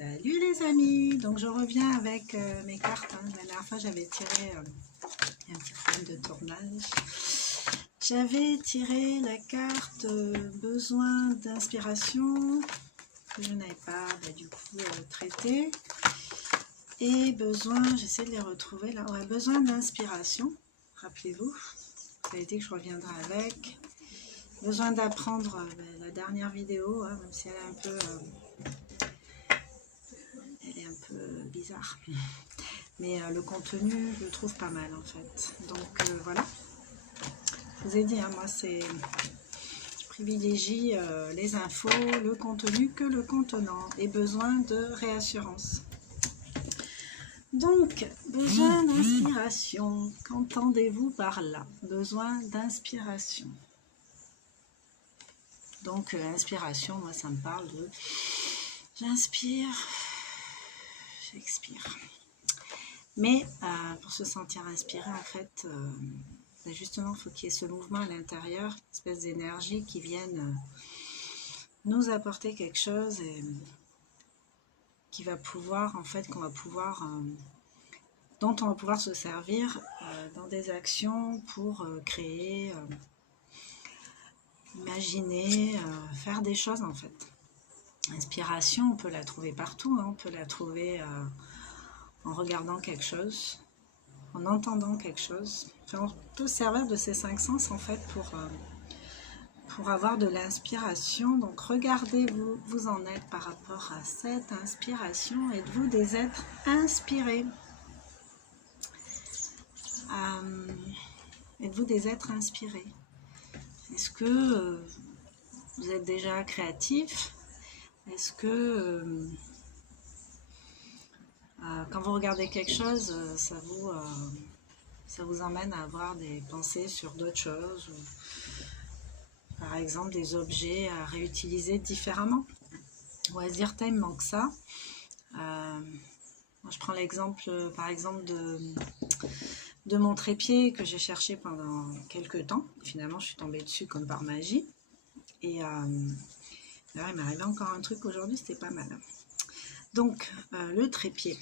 Salut les amis, donc je reviens avec mes cartes. La dernière fois j'avais tiré un petit problème de tournage. J'avais tiré la carte besoin d'inspiration que je n'avais pas du coup traité. Et besoin, j'essaie de les retrouver là, ouais, besoin d'inspiration, rappelez-vous, ça a été que je reviendrai avec. Besoin d'apprendre la dernière vidéo, hein, même si elle est un peu bizarre. Mais le contenu, je le trouve pas mal en fait. Donc voilà. Je vous ai dit, hein, moi je privilégie les infos, le contenu que le contenant. Et besoin de réassurance. Donc, besoin d'inspiration. Qu'entendez-vous par là? Besoin d'inspiration. Donc, inspiration, moi ça me parle de j'inspire, j'expire. Mais pour se sentir inspiré, en fait, justement, il faut qu'il y ait ce mouvement à l'intérieur, une espèce d'énergie qui vienne nous apporter quelque chose et qui va pouvoir, en fait, dont on va pouvoir se servir dans des actions pour créer, imaginer, faire des choses, en fait. L'inspiration, on peut la trouver partout, hein, on peut la trouver en regardant quelque chose, en entendant quelque chose. Enfin, on peut se servir de ces 5 sens en fait pour avoir de l'inspiration. Donc regardez vous en êtes par rapport à cette inspiration. Êtes-vous des êtres inspirés? Êtes-vous des êtres inspirés? Est-ce que vous êtes déjà créatif? Est-ce que quand vous regardez quelque chose, ça vous emmène à avoir des pensées sur d'autres choses, ou par exemple des objets à réutiliser différemment, ou à se dire il me manque ça. Moi, je prends l'exemple par exemple de mon trépied que j'ai cherché pendant quelques temps. Finalement je suis tombée dessus comme par magie, et alors, il m'est arrivé encore un truc aujourd'hui, c'était pas mal. Donc le trépied.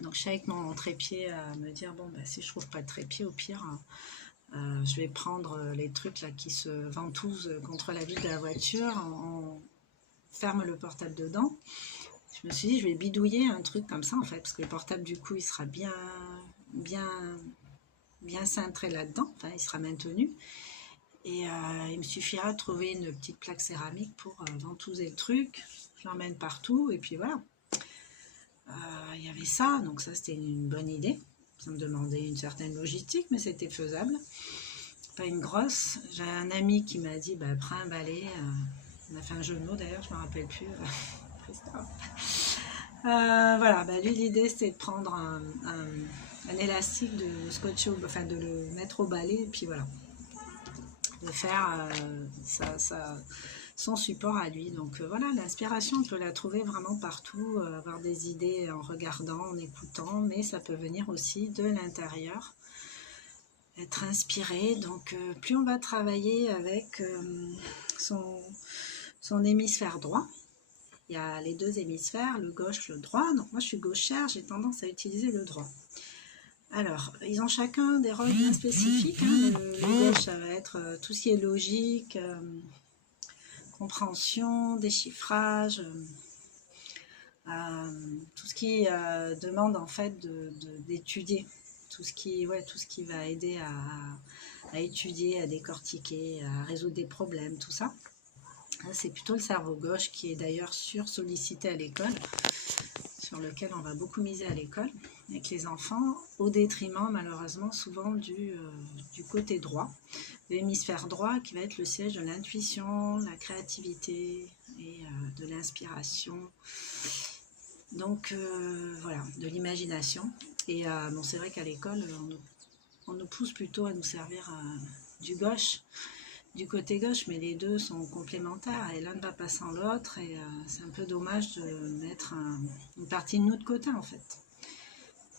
Donc je suis avec mon trépied à me dire, bon, si je trouve pas de trépied, au pire, je vais prendre les trucs là qui se ventousent contre la vitre de la voiture, on ferme le portable dedans. Je me suis dit, je vais bidouiller un truc comme ça en fait, parce que le portable du coup il sera bien cintré là-dedans, enfin il sera maintenu. Et il me suffira de trouver une petite plaque céramique pour ventouser le truc. Je l'emmène partout et puis voilà. Il y avait ça, donc ça c'était une bonne idée. Ça me demandait une certaine logistique, mais c'était faisable. Pas une grosse. J'ai un ami qui m'a dit, prends un balai. On a fait un jeu de mots d'ailleurs, je ne me rappelle plus. Voilà, lui l'idée c'était de prendre un élastique, de scotcher, enfin de le mettre au balai, et puis voilà. De faire son support à lui. Donc voilà, l'inspiration, on peut la trouver vraiment partout, avoir des idées en regardant, en écoutant, mais ça peut venir aussi de l'intérieur, être inspiré. Donc plus on va travailler avec son hémisphère droit, il y a les deux hémisphères, le gauche, le droit. Donc moi je suis gauchère, j'ai tendance à utiliser le droit. Alors, ils ont chacun des rôles bien spécifiques. Hein. Le gauche, ça va être tout ce qui est logique, compréhension, déchiffrage, tout ce qui demande en fait d'étudier, tout ce qui va aider à étudier, à décortiquer, à résoudre des problèmes, tout ça. C'est plutôt le cerveau gauche qui est d'ailleurs sursollicité à l'école, sur lequel on va beaucoup miser à l'école avec les enfants, au détriment malheureusement souvent du côté droit, l'hémisphère droit qui va être le siège de l'intuition, la créativité et de l'inspiration, donc voilà, de l'imagination. Et bon, c'est vrai qu'à l'école on nous pousse plutôt à nous servir du côté gauche, mais les deux sont complémentaires et l'un ne va pas sans l'autre, et c'est un peu dommage de mettre une partie de nous de côté en fait.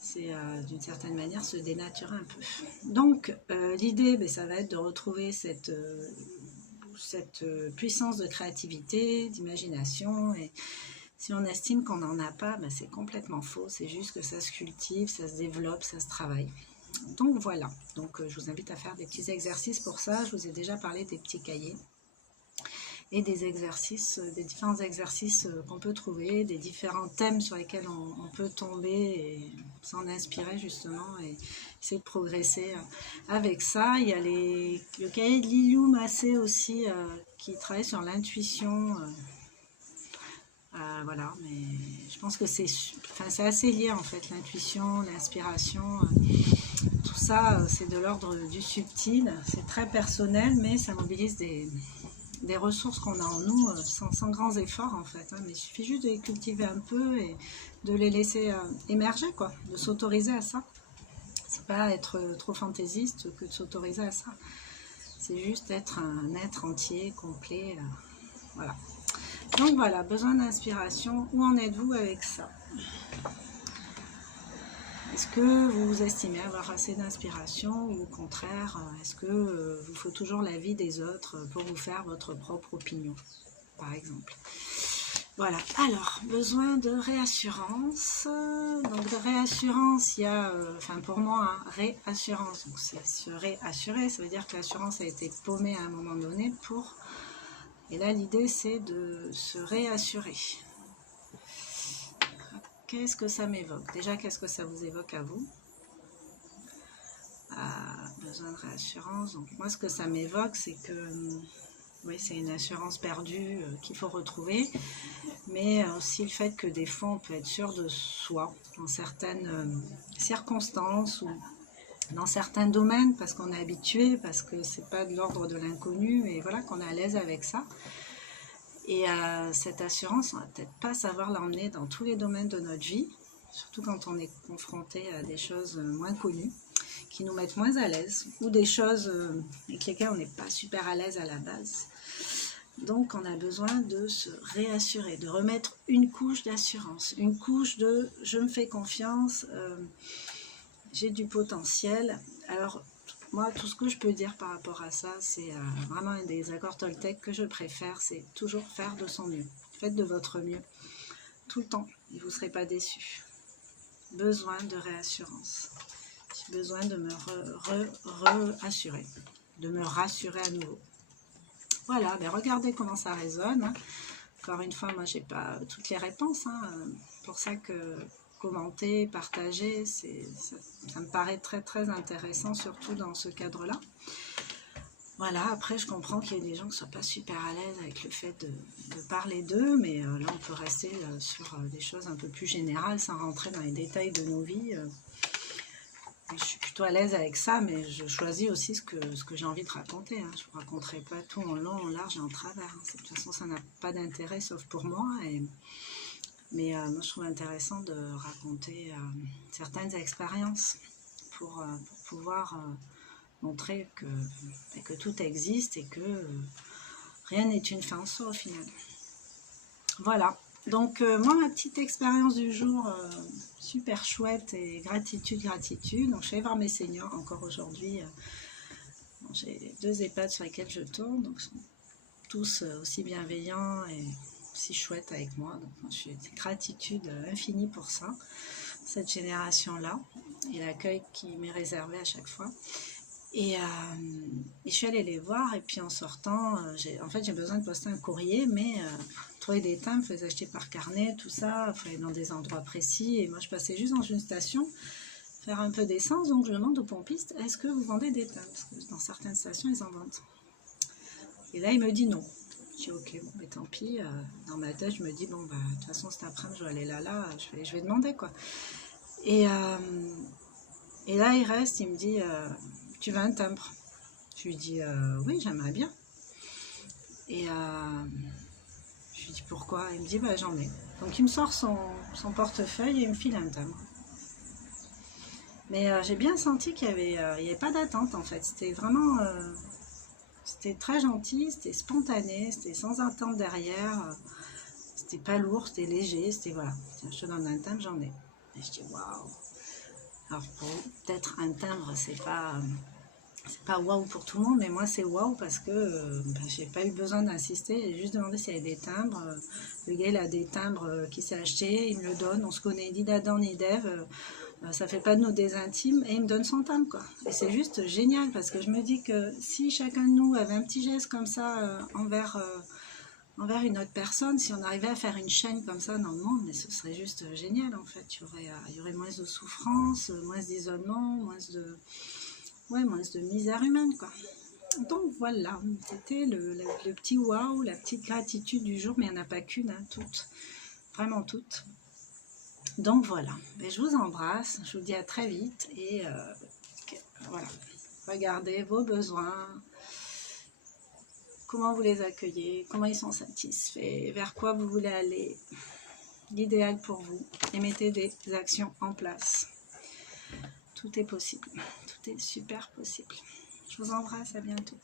C'est d'une certaine manière se dénaturer un peu. Donc l'idée, ça va être de retrouver cette puissance de créativité, d'imagination, et Si on estime qu'on n'en a pas, ben c'est complètement faux. C'est juste que ça se cultive, ça se développe, ça se travaille. Donc voilà, donc je vous invite à faire des petits exercices pour ça. Je vous ai déjà parlé des petits cahiers et des exercices, des différents exercices qu'on peut trouver, des différents thèmes sur lesquels on peut tomber et s'en inspirer justement et essayer de progresser avec ça. Il y a le cahier de Liliou Massé aussi qui travaille sur l'intuition. Voilà, mais je pense que c'est assez lié en fait, l'intuition, l'inspiration, tout ça c'est de l'ordre du subtil, c'est très personnel mais ça mobilise des ressources qu'on a en nous sans grands efforts en fait, hein, mais il suffit juste de les cultiver un peu et de les laisser émerger quoi, de s'autoriser à ça. C'est pas être trop fantaisiste que de s'autoriser à ça, c'est juste être un être entier, complet, voilà. Donc voilà, besoin d'inspiration, où en êtes-vous avec ça? Est-ce que vous estimez avoir assez d'inspiration ou au contraire, est-ce que vous faut toujours l'avis des autres pour vous faire votre propre opinion, par exemple? Voilà, alors, besoin de réassurance. Donc de réassurance, il y a, enfin pour moi, hein, réassurance. Donc c'est se réassurer, ça veut dire que l'assurance a été paumée à un moment donné pour... Et là, l'idée, c'est de se réassurer. Qu'est-ce que ça m'évoque? Déjà, qu'est-ce que ça vous évoque à vous? Besoin de réassurance. Donc, moi, ce que ça m'évoque, c'est que oui, c'est une assurance perdue qu'il faut retrouver, mais aussi le fait que des fois, on peut être sûr de soi dans certaines circonstances ou dans certains domaines parce qu'on est habitué, parce que c'est pas de l'ordre de l'inconnu, et voilà, qu'on est à l'aise avec ça. Et cette assurance, on va peut-être pas savoir l'emmener dans tous les domaines de notre vie, surtout quand on est confronté à des choses moins connues, qui nous mettent moins à l'aise, ou des choses avec lesquelles on n'est pas super à l'aise à la base. Donc on a besoin de se réassurer, de remettre une couche d'assurance, une couche de « je me fais confiance », j'ai du potentiel. Alors, moi, tout ce que je peux dire par rapport à ça, c'est vraiment un des accords Toltec que je préfère, c'est toujours faire de son mieux. Faites de votre mieux, tout le temps, et vous ne serez pas déçus. Besoin de réassurance. J'ai besoin de me rassurer, de me rassurer à nouveau. Voilà, ben regardez comment ça résonne. Hein. Encore une fois, moi, je n'ai pas toutes les réponses. Hein. Pour ça que... commenter, partager, ça me paraît très très intéressant, surtout dans ce cadre-là. Voilà, après je comprends qu'il y a des gens qui ne soient pas super à l'aise avec le fait de parler d'eux, mais là on peut rester sur des choses un peu plus générales sans rentrer dans les détails de nos vies. Je suis plutôt à l'aise avec ça, mais je choisis aussi ce que j'ai envie de raconter. Hein. Je ne vous raconterai pas tout en long, en large et en travers. Hein. De toute façon, ça n'a pas d'intérêt sauf pour moi. Mais moi, je trouve intéressant de raconter certaines expériences pour pouvoir montrer que tout existe et que rien n'est une fin en soi au final. Voilà. Donc, moi, ma petite expérience du jour, super chouette et gratitude. Donc, je suis allée voir mes seniors encore aujourd'hui. Bon, j'ai 2 EHPAD sur lesquels je tourne, donc ils sont tous aussi bienveillants et si chouette avec moi, donc je suis gratitude infinie pour ça, cette génération-là, et l'accueil qui m'est réservé à chaque fois. Et je suis allée les voir, et puis en sortant, j'ai besoin de poster un courrier, mais trouver des timbres, il faut les acheter par carnet, tout ça, il faut aller dans des endroits précis, et moi je passais juste dans une station, faire un peu d'essence, donc je demande au pompiste, est-ce que vous vendez des timbres? Parce que dans certaines stations, ils en vendent. Et là, il me dit non. Je dis ok, bon, mais tant pis. Dans ma tête, je me dis bon, bah, de toute façon, cet après-midi, je vais aller là, je vais demander quoi. Et là, il reste, il me dit tu veux un timbre? Je lui dis oui, j'aimerais bien. Et je lui dis pourquoi? Il me dit bah, j'en ai. Donc, il me sort son portefeuille et il me file un timbre. Mais j'ai bien senti qu'il n'y avait pas d'attente en fait. C'était vraiment. C'était très gentil, c'était spontané, c'était sans attente derrière, c'était pas lourd, c'était léger, c'était voilà. Tiens, je te donne un timbre, j'en ai. Et je dis waouh. Alors peut-être un timbre, c'est pas C'est pas waouh pour tout le monde, mais moi c'est waouh parce que j'ai pas eu besoin d'insister. J'ai juste demandé s'il y avait des timbres. Le gars il a des timbres qu'il s'est acheté, il me le donne. On se connaît ni d'Adam ni d'Ève. Ça fait pas de nous des intimes et il me donne son timbre quoi. Et c'est juste génial parce que je me dis que si chacun de nous avait un petit geste comme ça envers une autre personne, si on arrivait à faire une chaîne comme ça dans le monde, mais ce serait juste génial en fait. Il y aurait moins de souffrance, moins d'isolement, moins de misère humaine quoi. Donc voilà, c'était le petit waouh, la petite gratitude du jour, mais il n'y en a pas qu'une, hein, toutes, vraiment toutes. Donc voilà, et je vous embrasse, je vous dis à très vite et voilà, regardez vos besoins, comment vous les accueillez, comment ils sont satisfaits, vers quoi vous voulez aller, l'idéal pour vous, et mettez des actions en place. Tout est possible, tout est super possible. Je vous embrasse, à bientôt.